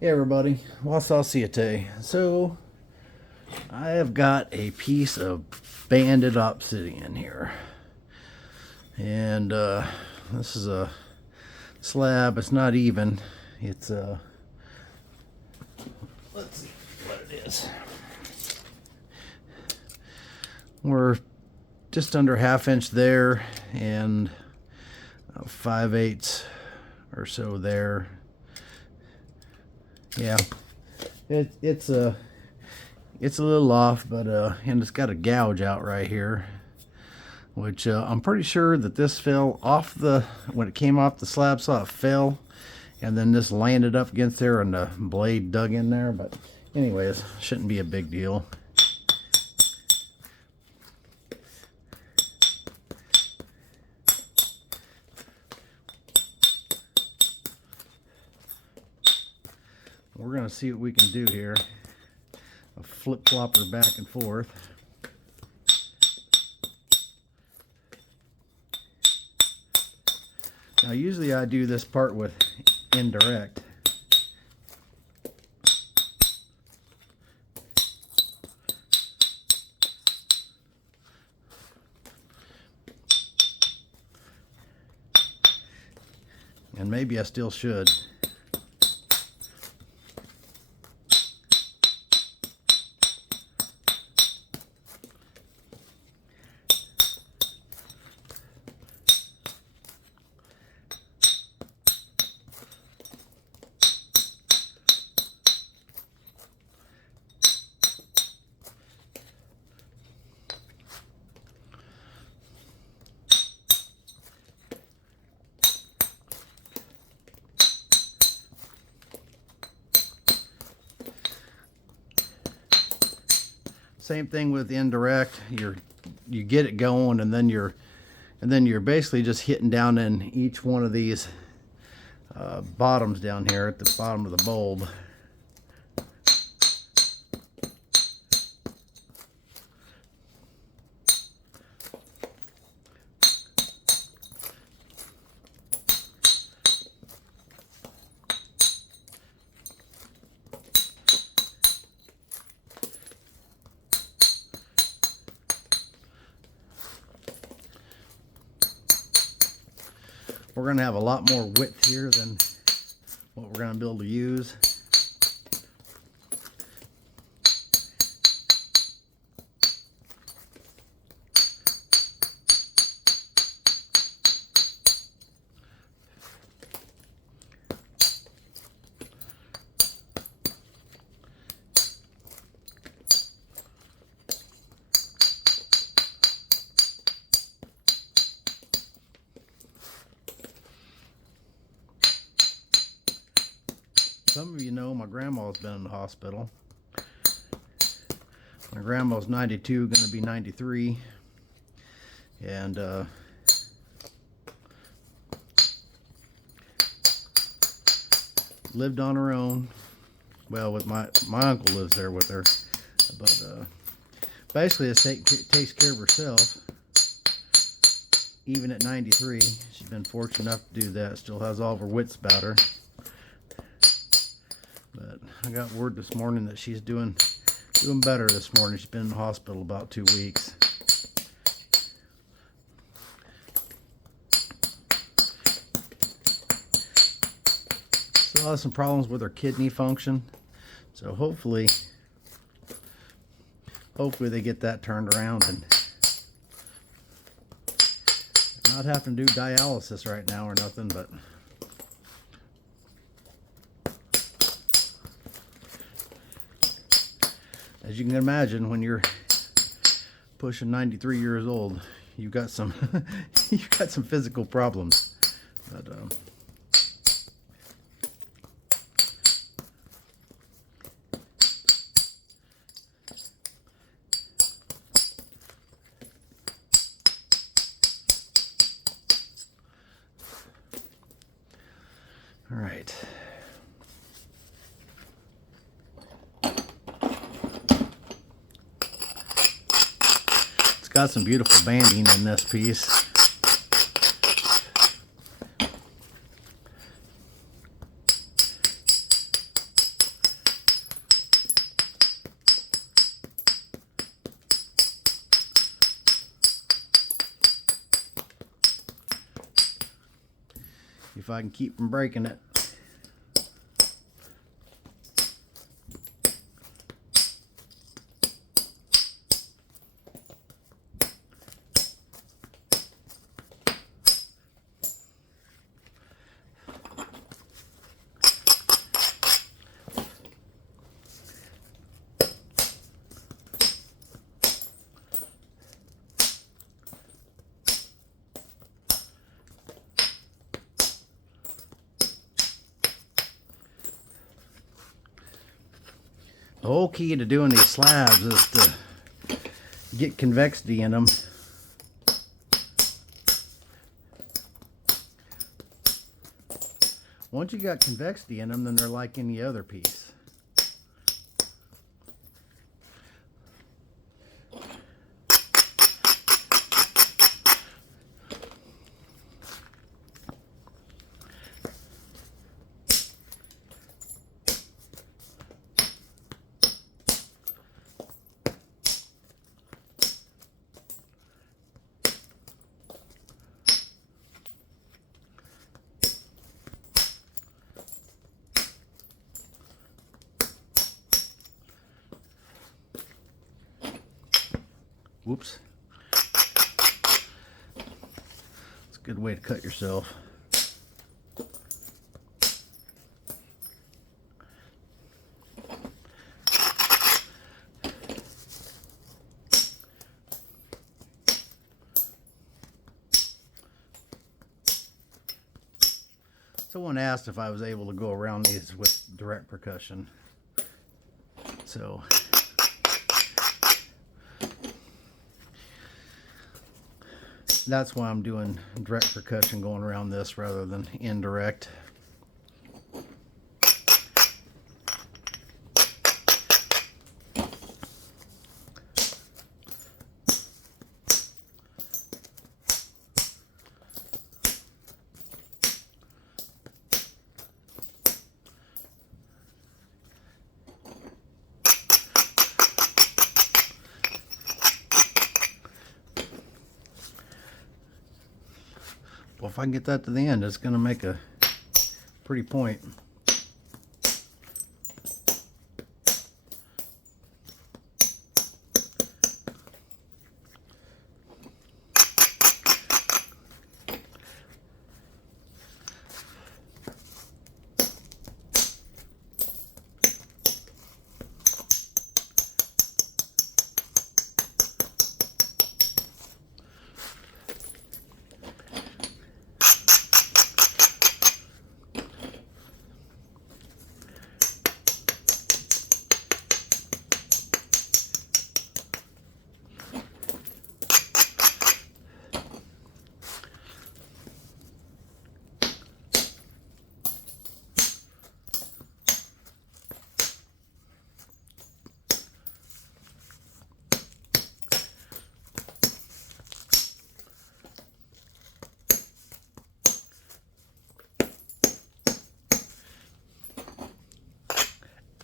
Hey everybody, Wasasiate. So I have got a piece of banded obsidian here, and this is a slab. It's not even. It's let's see what it is. We're just under 1/2 inch there, and 5/8 or so there. Yeah, it's a little off, but and it's got a gouge out right here, which I'm pretty sure that this fell off when it came off the slab, saw it fell, and then this landed up against there and the blade dug in there. But anyways, shouldn't be a big deal. We're gonna see what we can do here. A flip-flopper back and forth. Now usually I do this part with indirect. And maybe I still should. Same thing with indirect. You get it going, and then you're basically just hitting down in each one of these bottoms down here at the bottom of the bulb. We're going to have a lot more width here than what we're going to be able to use. Some of you know my grandma's been in the hospital. My grandma's 92, going to be 93, and lived on her own. Well, with my uncle lives there with her, but basically takes care of herself. Even at 93, she's been fortunate enough to do that. Still has all of her wits about her. But I got word this morning that she's doing better this morning. She's been in the hospital about 2 weeks. Still has some problems with her kidney function. So hopefully they get that turned around and not having to do dialysis right now or nothing, but as you can imagine, when you're pushing 93 years old, you've got some physical problems. But all right. Got some beautiful banding in this piece. if I can keep from breaking it. The whole key to doing these slabs is to get convexity in them. Once you got convexity in them, then they're like any other piece. Whoops. It's a good way to cut yourself. Someone asked if I was able to go around these with direct percussion. So that's why I'm doing direct percussion going around this rather than indirect. Well, if I can get that to the end, it's going to make a pretty point.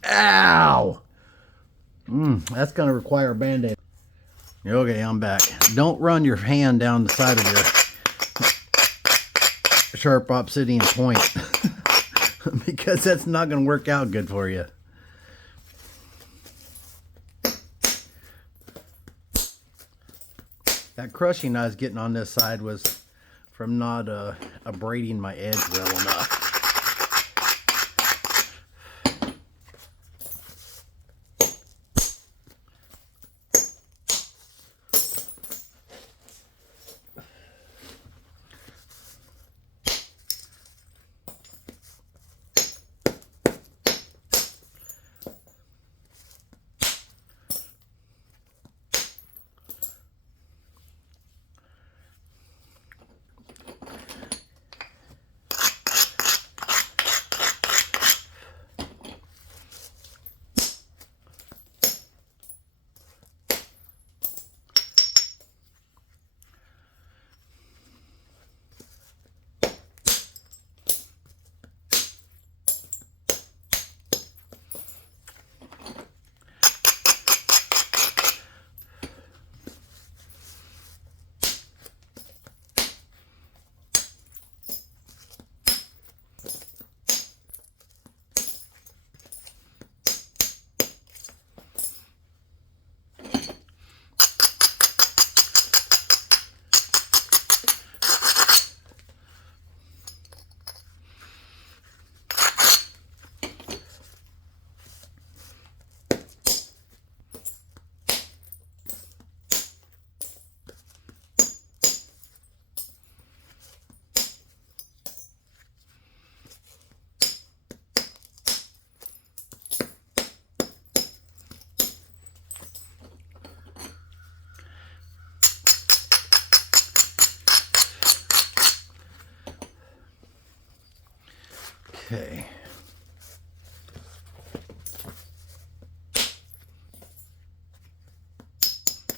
Ow! That's going to require a Band-Aid. Okay, I'm back. Don't run your hand down the side of your sharp obsidian point because that's not going to work out good for you. That crushing I was getting on this side was from not abrading my edge well enough.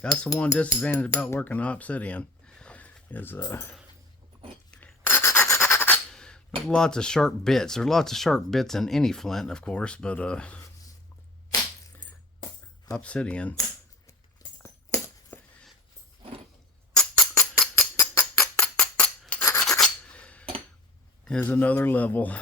That's the one disadvantage about working Obsidian, is there's lots of sharp bits. There's lots of sharp bits in any flint, of course, but Obsidian is another level.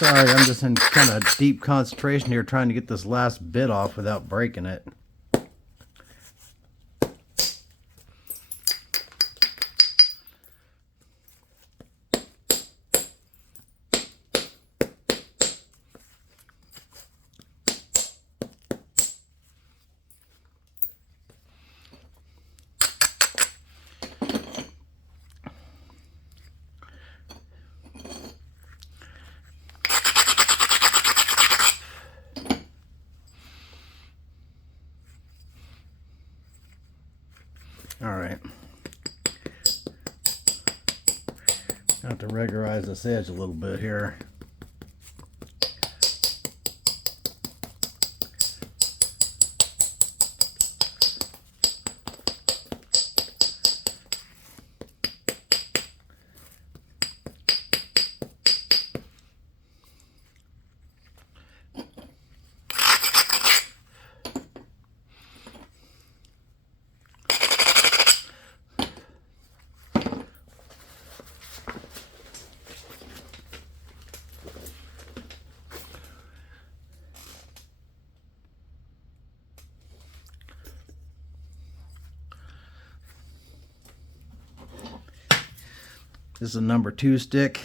Sorry, I'm just in kind of deep concentration here trying to get this last bit off without breaking it. All right. I have to regularize this edge a little bit here. This is a number 2 stick.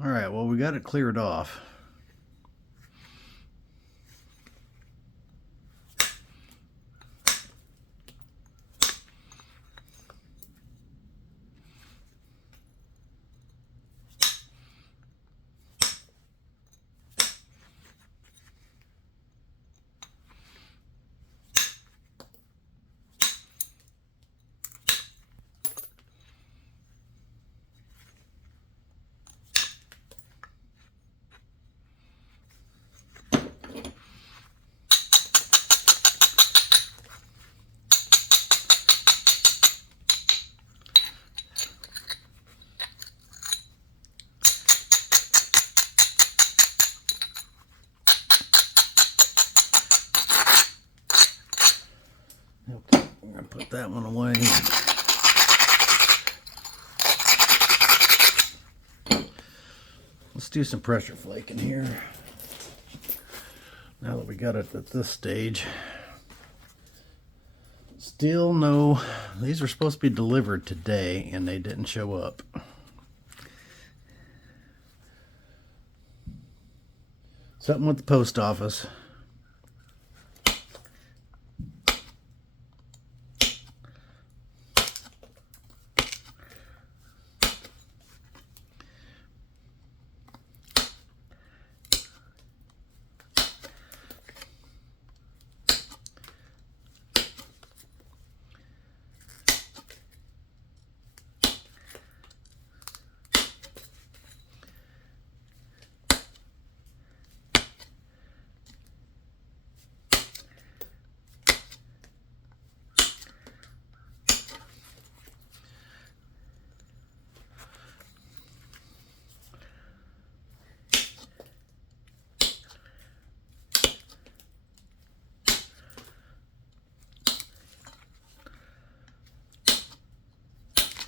All right, well, we got it cleared off. I'm gonna put that one away. Let's do some pressure flaking here. Now that we got it at this stage. Still no, these were supposed to be delivered today and they didn't show up. Something with the post office.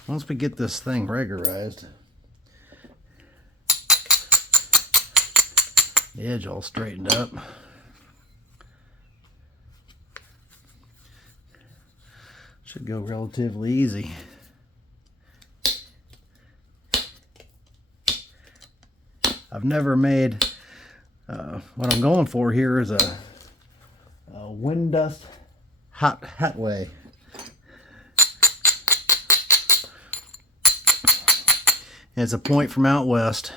Once we get this thing regularized, the edge all straightened up, should go relatively easy. I've never made, what I'm going for here is a Windust Hatwai. It's a point from out west,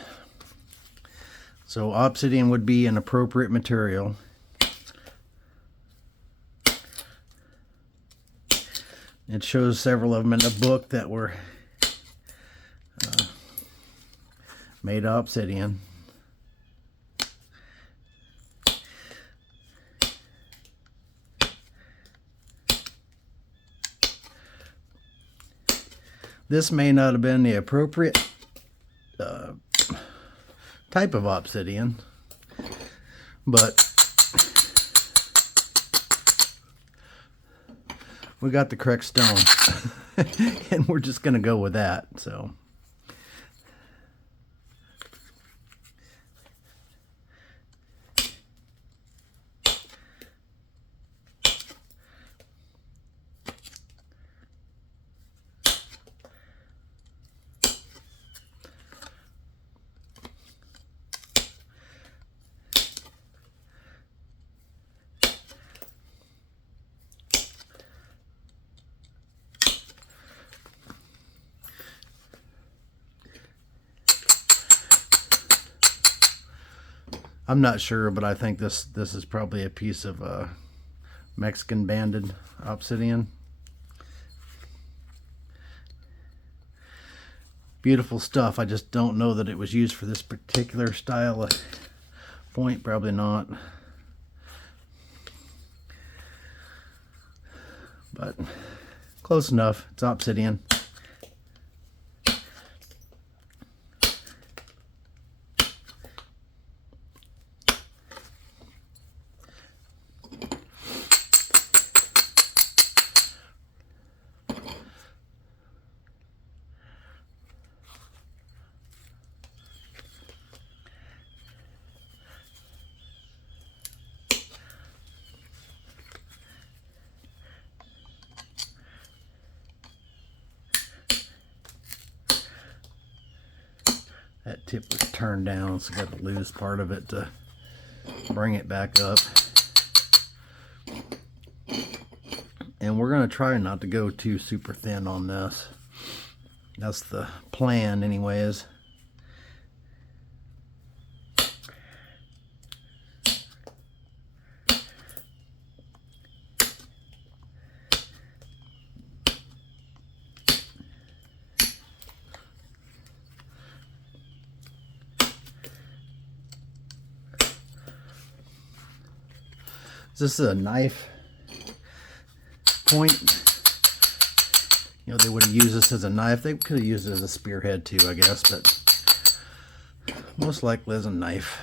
so Obsidian would be an appropriate material. It shows several of them in the book that were made of Obsidian. This may not have been the appropriate type of Obsidian, but we got the correct stone. And we're just going to go with that. So I'm not sure, but I think this is probably a piece of Mexican banded obsidian. Beautiful stuff. I just don't know that it was used for this particular style of point. Probably not. But close enough. It's obsidian. That tip was turned down, so I got to lose part of it to bring it back up. And we're going to try not to go too super thin on this. That's the plan anyways. This is a knife point. You know, they would have used this as a knife. They could have used it as a spearhead too, I guess, but most likely as a knife.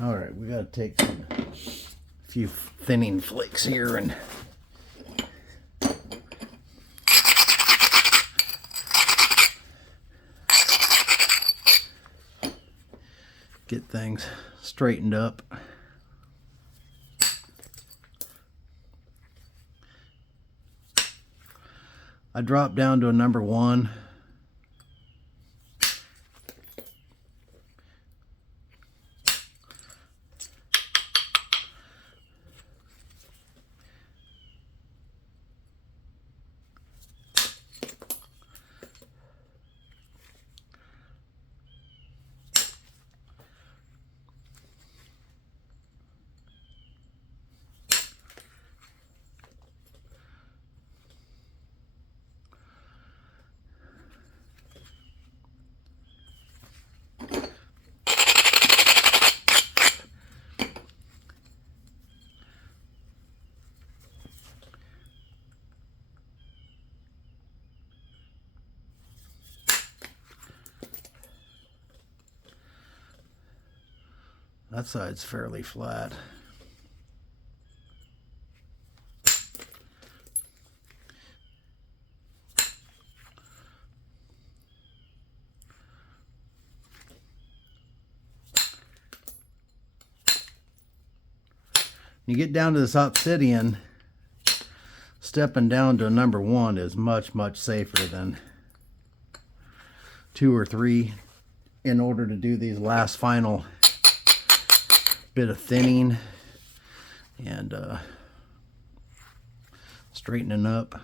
All right, we got to take a few thinning flakes here and get things straightened up. I dropped down to a number 1. That side's fairly flat. You get down to this obsidian, stepping down to a number 1 is much safer than 2 or 3 in order to do these last final bit of thinning and straightening up.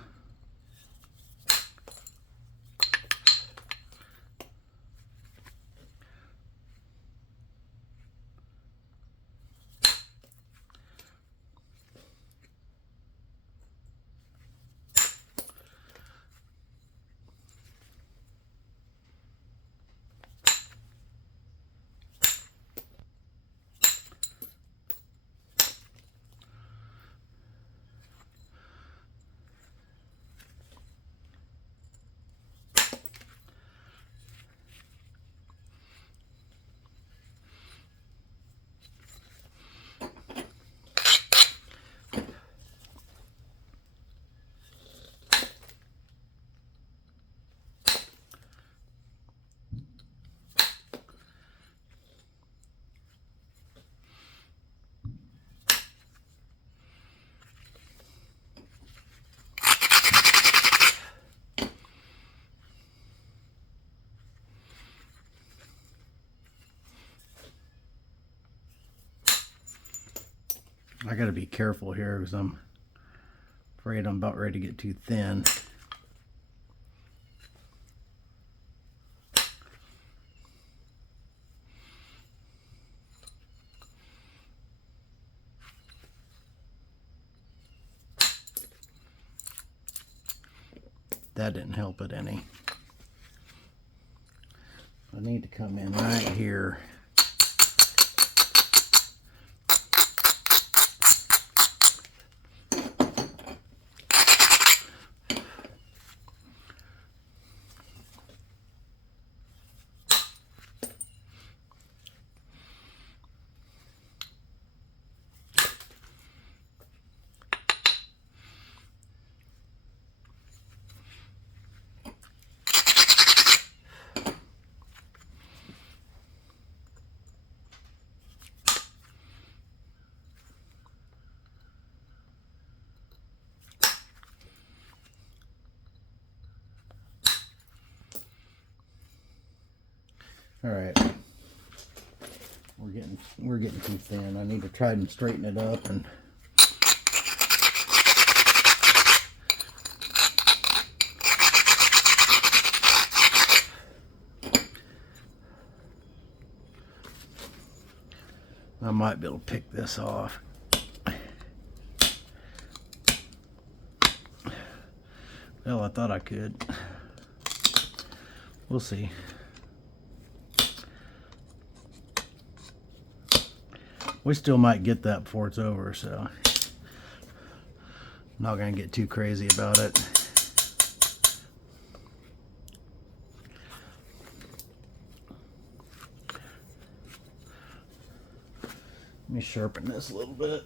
I gotta be careful here because I'm afraid I'm about ready to get too thin. That didn't help it any. I need to come in right here. All right, we're getting too thin. I need to try and straighten it up and I might be able to pick this off. Well, I thought I could. We'll see. We still might get that before it's over, so I'm not going to get too crazy about it. Let me sharpen this a little bit.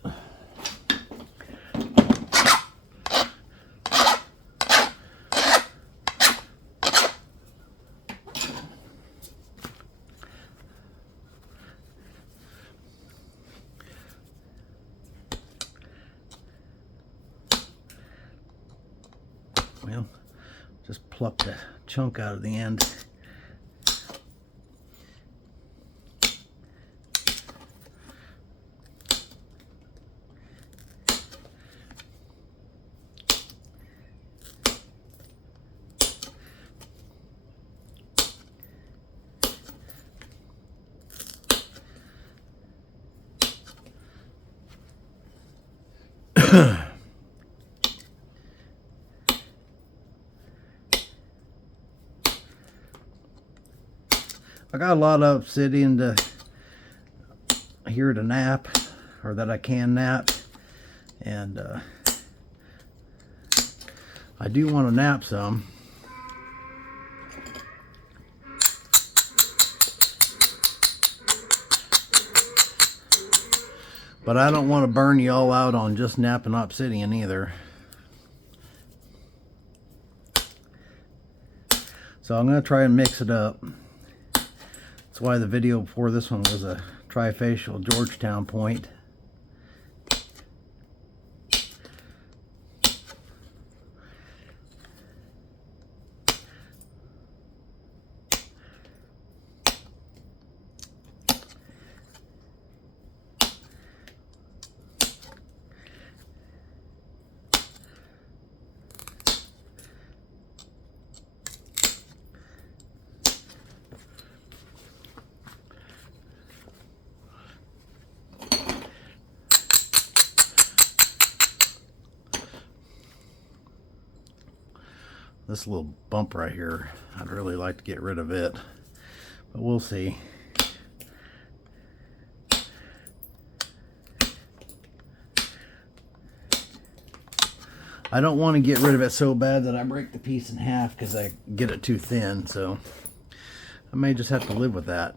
Well, just pluck the chunk out of the end. I got a lot of obsidian here to nap, or that I can nap, and I do want to nap some. But I don't want to burn you all out on just napping obsidian either. So I'm going to try and mix it up. That's why the video before this one was a trifacial Georgetown point. This little bump right here, I'd really like to get rid of it, but we'll see. I don't want to get rid of it so bad that I break the piece in half because I get it too thin, so I may just have to live with that.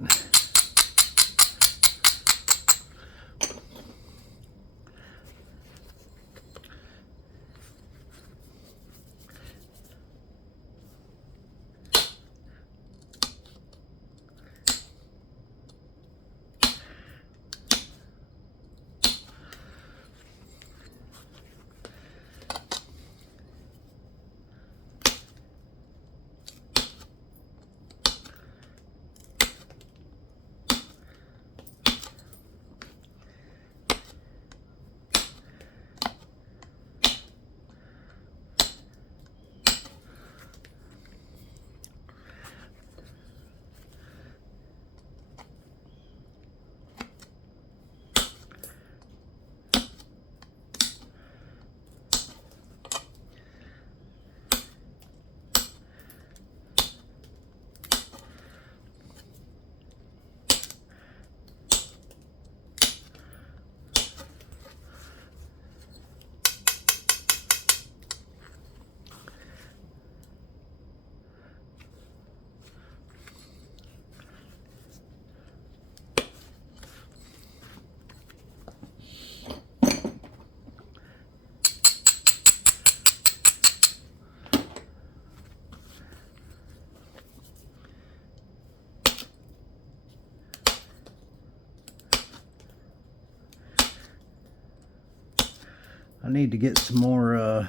I need to get some more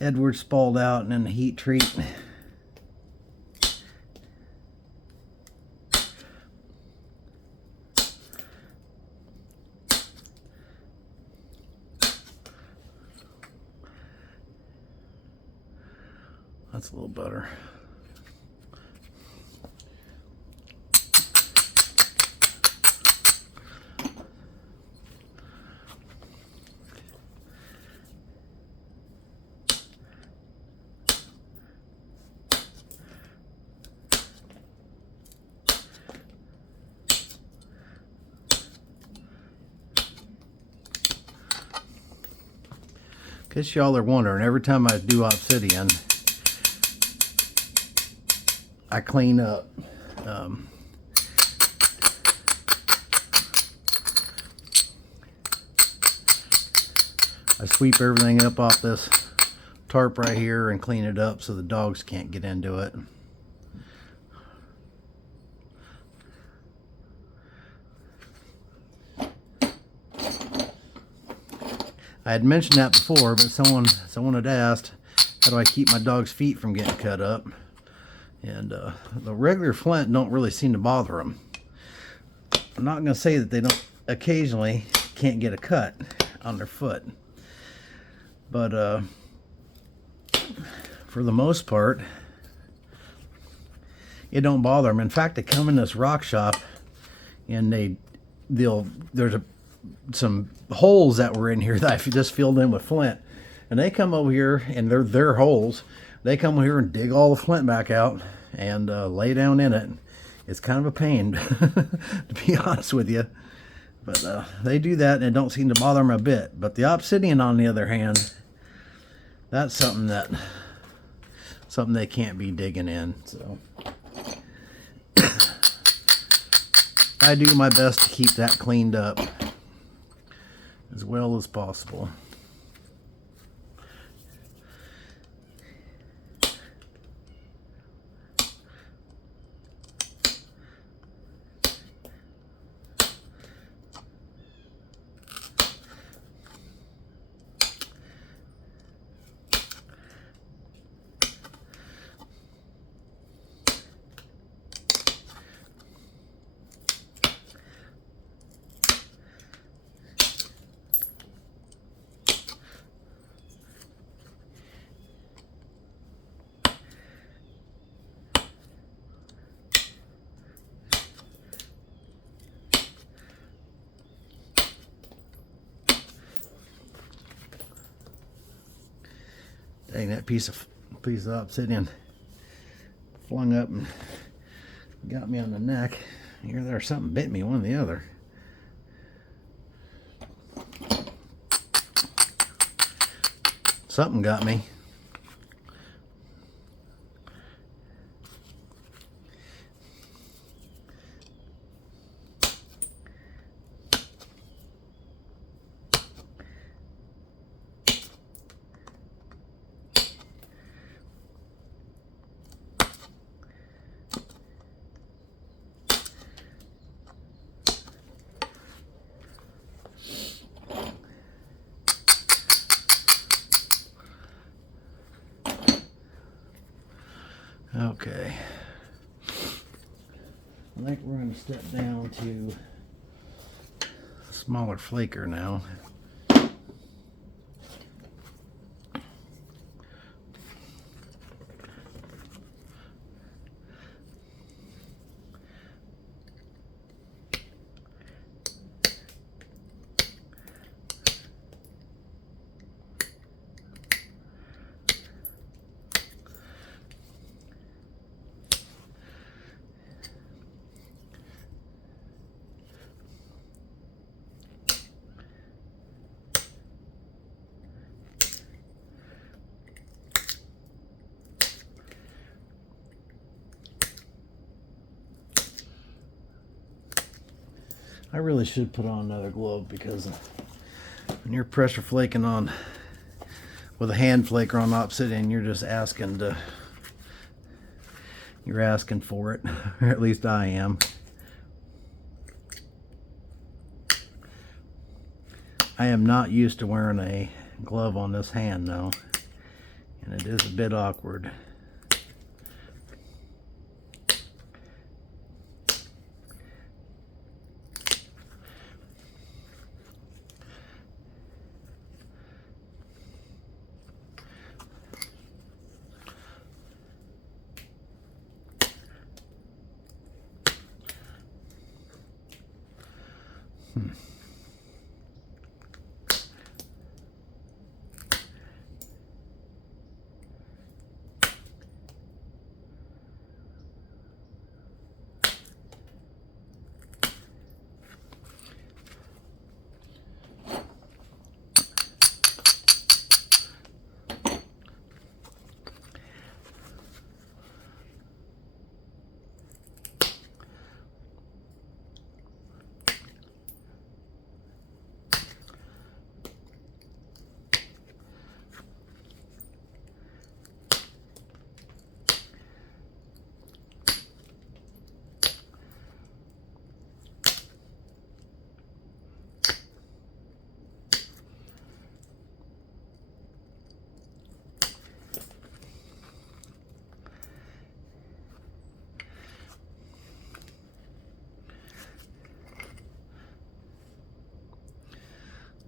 Edward spalled out and then the heat treat. That's a little better. In case y'all are wondering, every time I do Obsidian, I clean up. I sweep everything up off this tarp right here and clean it up so the dogs can't get into it. I had mentioned that before, but someone had asked, how do I keep my dog's feet from getting cut up? And the regular flint don't really seem to bother them. I'm not going to say that they don't occasionally can't get a cut on their foot, but for the most part, it don't bother them. In fact, they come in this rock shop, and there's some holes that were in here that I just filled in with flint, and they come over here, and they're their holes. They come over here and dig all the flint back out and lay down in it. It's kind of a pain, to be honest with you, but they do that, and it don't seem to bother them a bit. But the Obsidian, on the other hand, that's something they can't be digging in. So I do my best to keep that cleaned up as well as possible. Dang, that piece of obsidian flung up and got me on the neck. Here, there, something bit me, one or the other. Something got me. Okay, I think we're going to step down to a smaller flaker now. I really should put on another glove, because when you're pressure flaking on with a hand flaker on Obsidian, you're just asking for it, or at least I am. I am not used to wearing a glove on this hand though, and it is a bit awkward.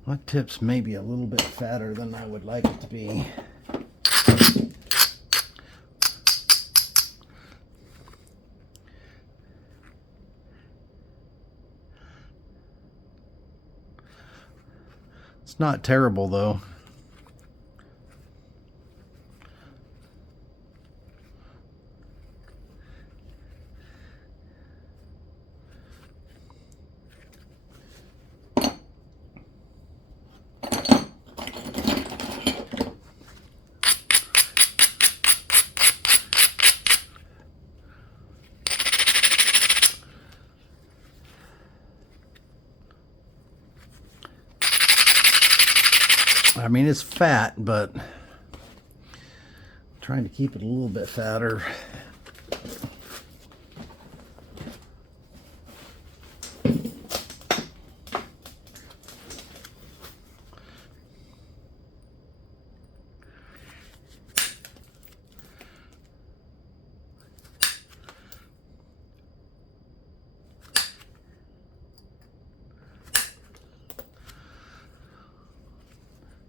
My tip's maybe a little bit fatter than I would like it to be. It's not terrible though. I mean, it's fat, but I'm trying to keep it a little bit fatter.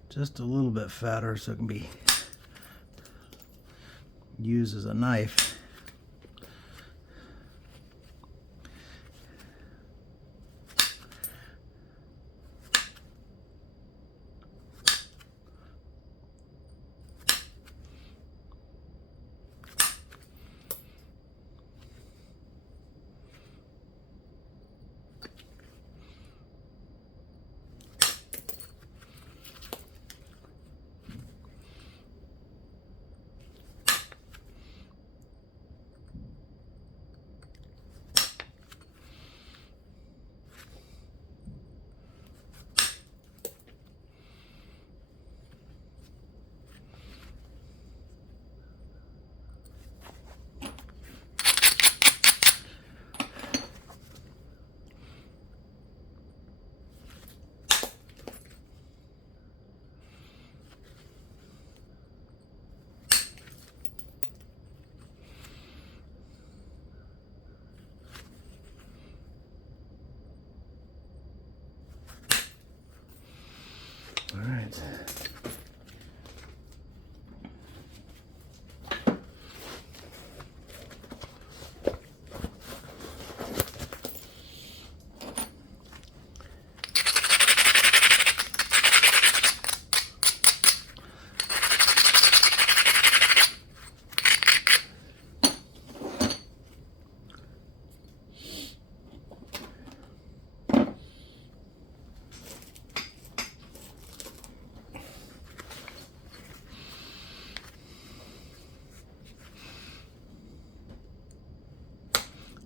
Just a little bit fatter so it can be used as a knife. All right.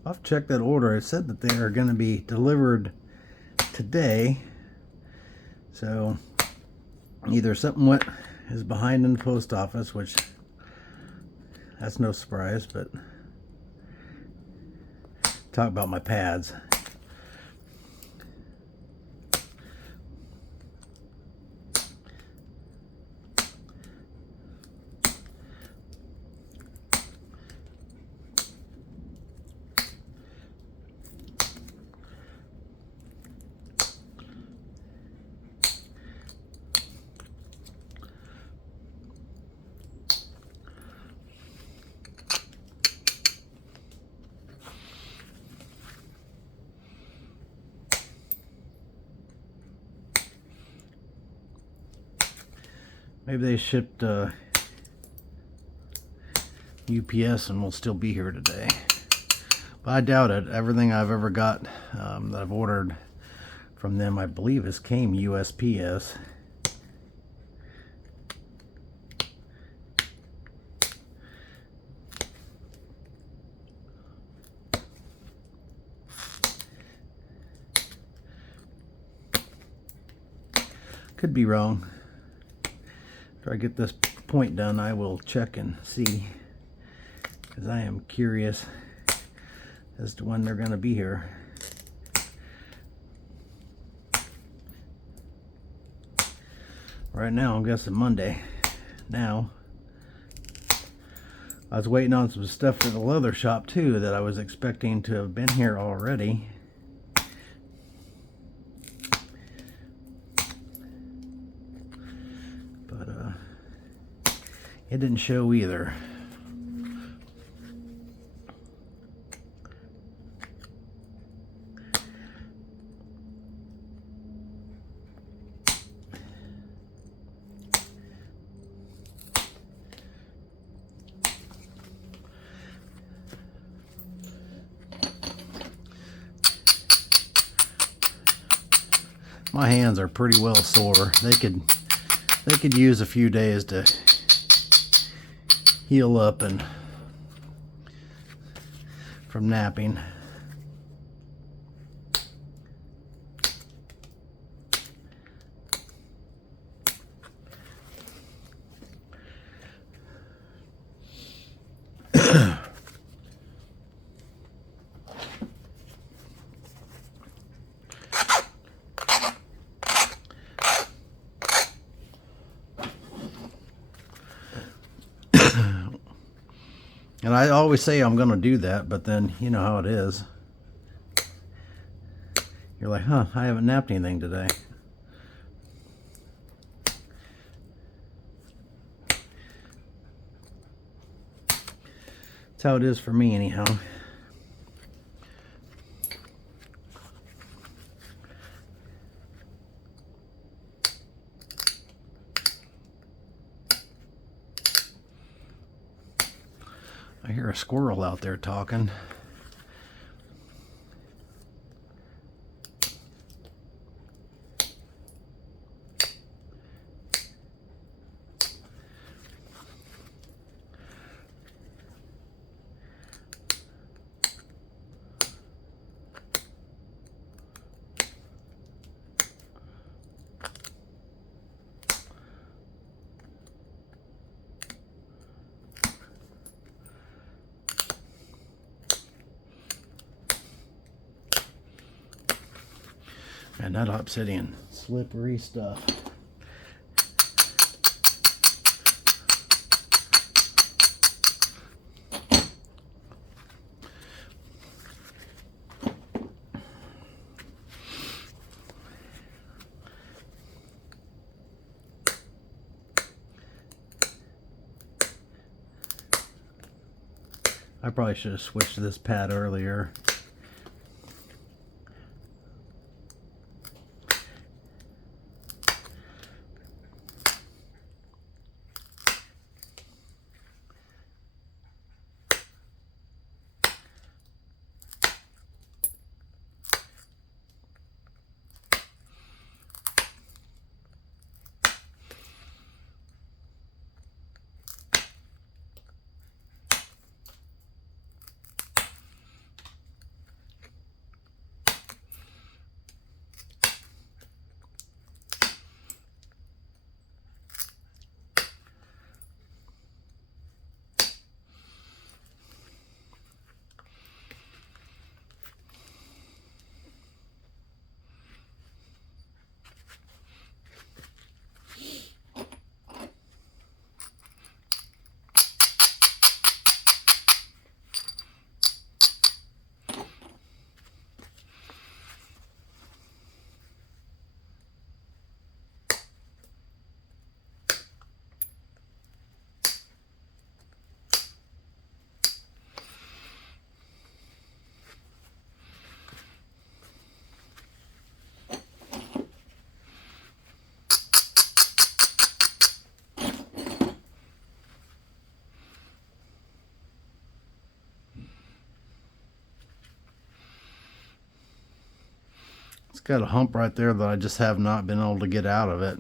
I've checked that order. It said that they are going to be delivered today. So either something went is behind in the post office, which that's no surprise, but talk about my pads. Maybe they shipped UPS and will still be here today. But I doubt it. Everything I've ever got that I've ordered from them, I believe, came USPS. Could be wrong. After I get this point done, I will check and see, because I am curious as to when they're going to be here. Right now, I'm guessing Monday. Now, I was waiting on some stuff for the leather shop too that I was expecting to have been here already. But it didn't show either. My hands are pretty well sore. They could use a few days to heal up and from napping. And I always say I'm going to do that, but then you know how it is. You're like, huh, I haven't napped anything today. That's how it is for me anyhow. I hear a squirrel out there talking. And that obsidian, slippery stuff. I probably should have switched to this pad earlier. got a hump right there that I just have not been able to get out of it.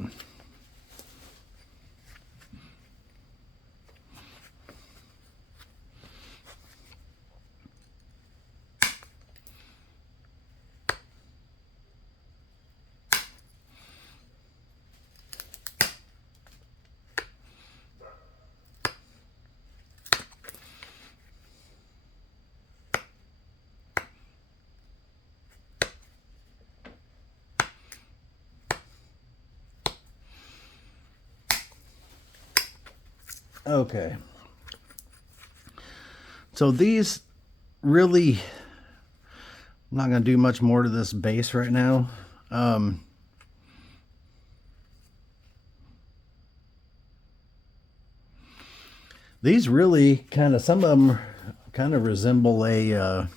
Okay. So these really, I'm not going to do much more to this base right now. These really kind of, some of them kind of resemble an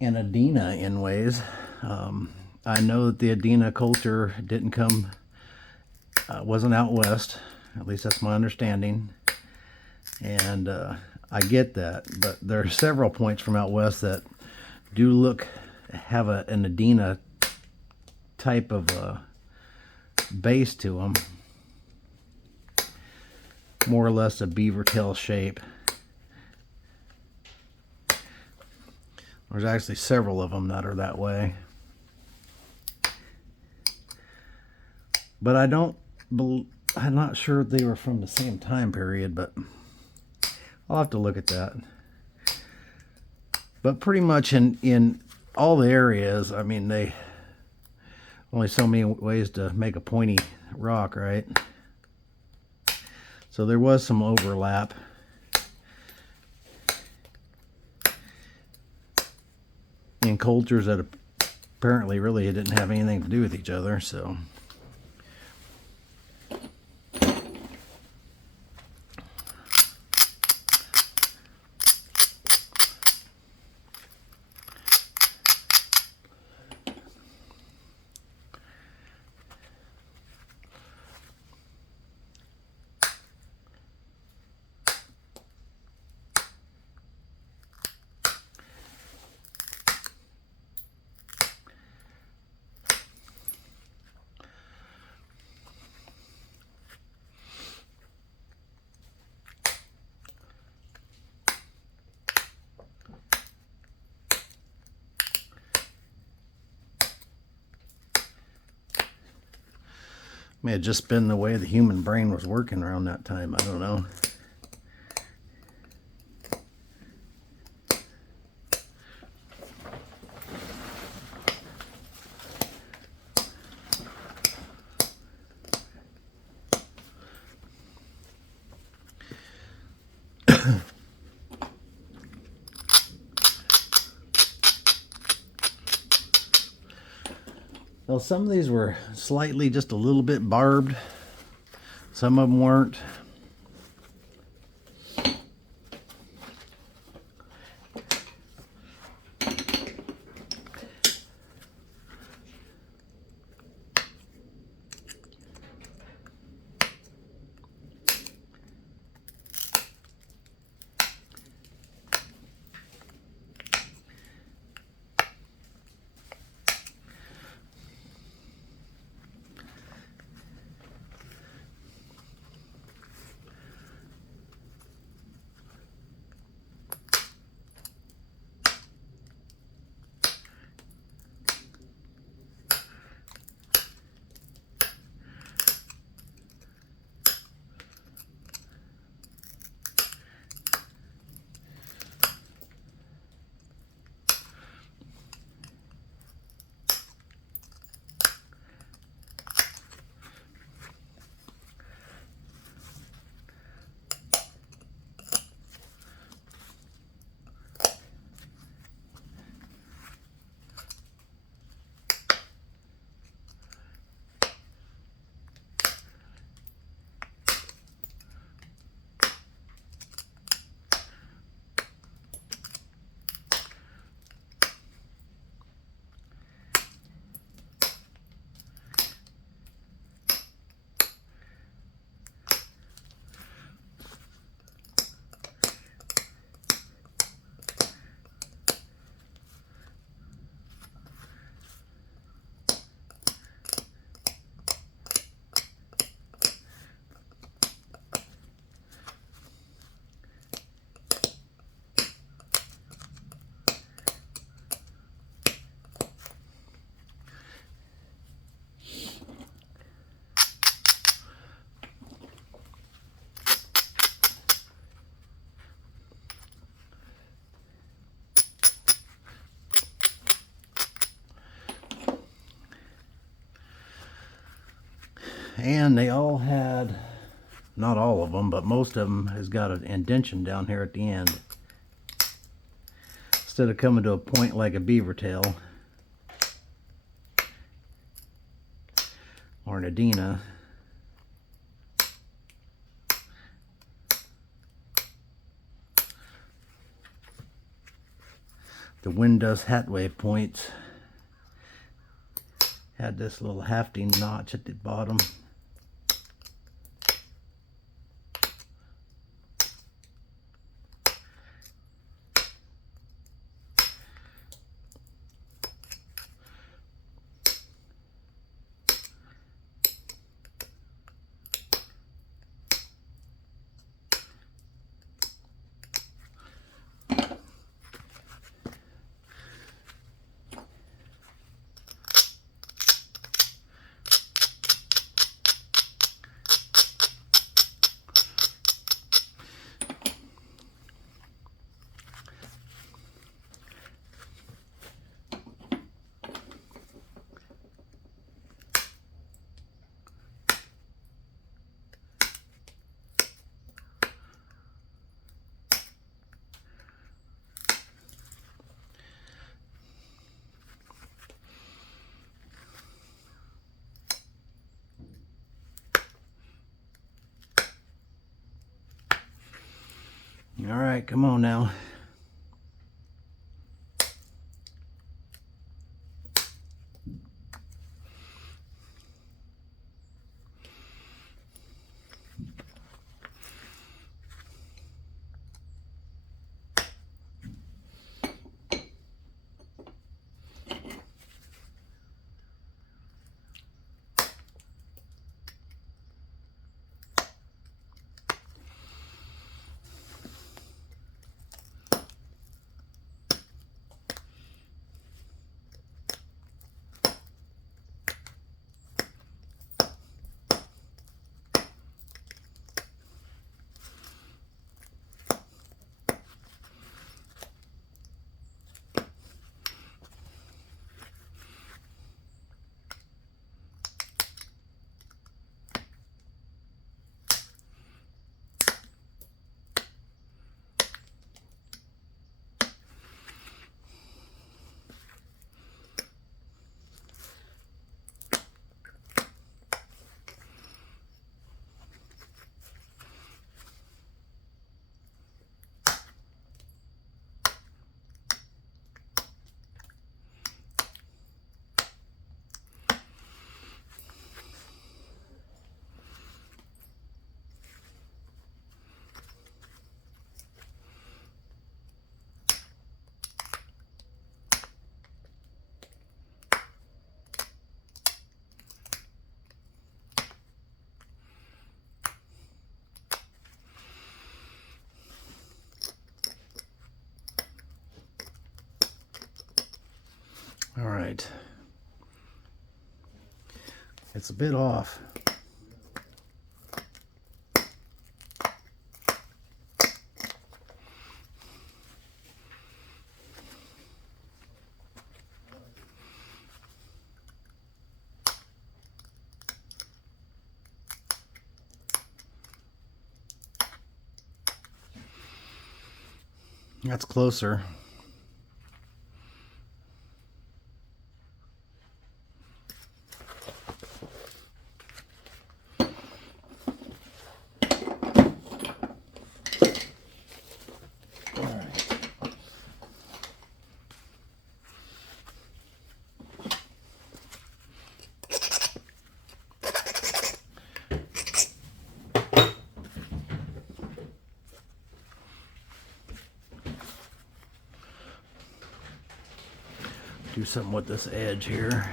Adena in ways. I know that the Adena culture didn't come, wasn't out west. At least that's my understanding. And I get that, but there are several points from out west that do have an Adena type of base to them. More or less a beaver tail shape. There's actually several of them that are that way. But I'm not sure if they were from the same time period, but I'll have to look at that. But pretty much in all the areas, I mean, they only so many ways to make a pointy rock, right? So there was some overlap. In cultures that apparently really didn't have anything to do with each other, so. May have just been the way the human brain was working around that time. I don't know. Well, some of these were slightly just a little bit barbed. Some of them weren't. And they all had, not all of them, but most of them has got an indentation down here at the end. Instead of coming to a point like a beaver tail or an Adena. The Windust Hatwai points had this little hafting notch at the bottom. All right, come on now. All right. It's a bit off. That's closer. Do something with this edge here.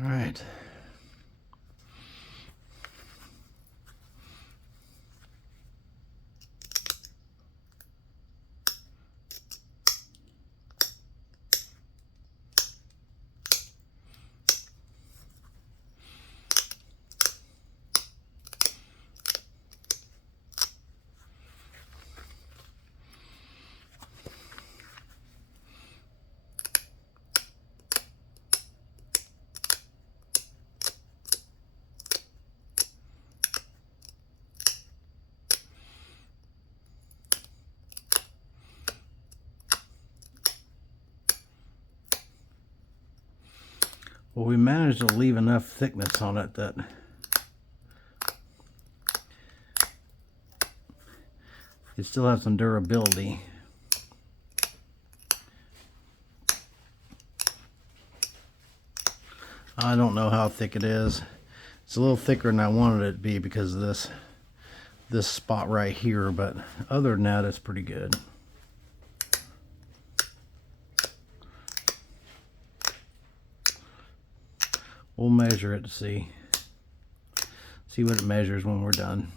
All right. Well, we managed to leave enough thickness on it that it still has some durability. I don't know how thick it is. It's a little thicker than I wanted it to be because of this spot right here, but other than that, it's pretty good. We'll measure it to see what it measures when we're done.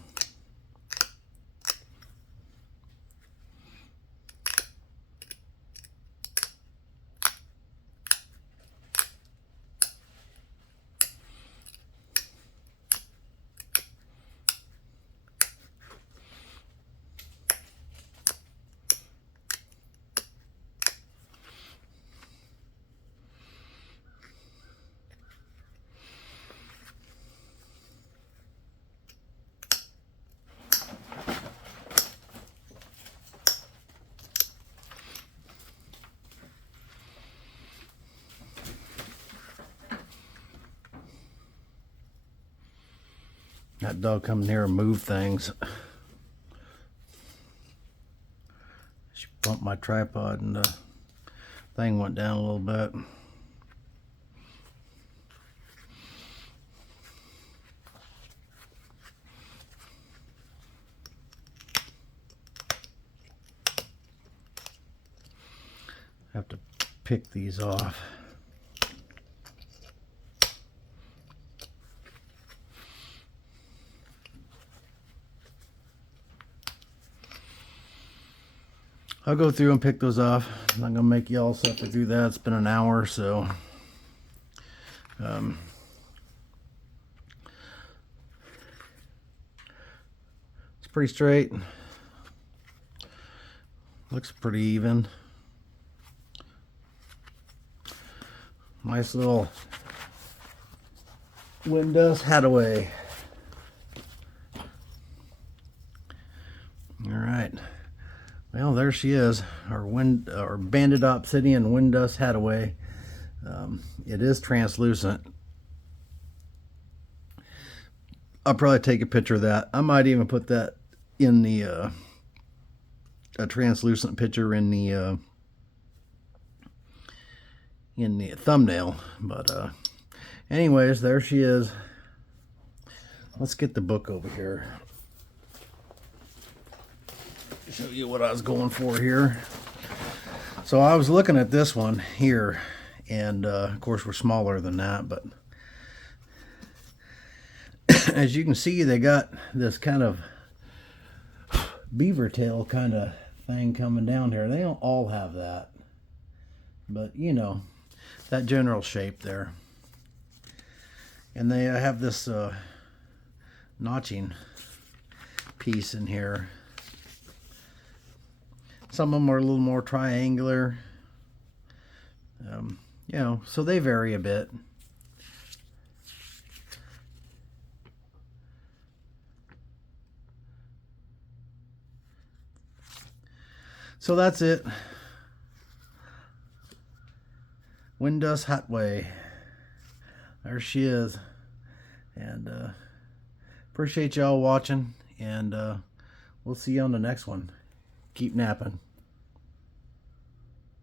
That dog come here and move things. She bumped my tripod and the thing went down a little bit. I have to pick these off. I'll go through and pick those off. I'm not gonna make y'all suffer through that. It's been an hour, so it's pretty straight. Looks pretty even. Nice little Windust Hatwai. All right. Well, there she is, our banded Obsidian Windust Hatwai. It is translucent. I'll probably take a picture of that. I might even put that in the a translucent picture in the thumbnail. But anyways, there she is. Let's get the book over here. Show you what I was going for here. So I was looking at this one here, and of course we're smaller than that, but as you can see, they got this kind of beaver tail kind of thing coming down here. They don't all have that, but you know, that general shape there. And they have this notching piece in here. Some of them are a little more triangular, you know, so they vary a bit. So that's it. Windust Hatwai. There she is. And appreciate y'all watching, and we'll see you on the next one. Keep napping.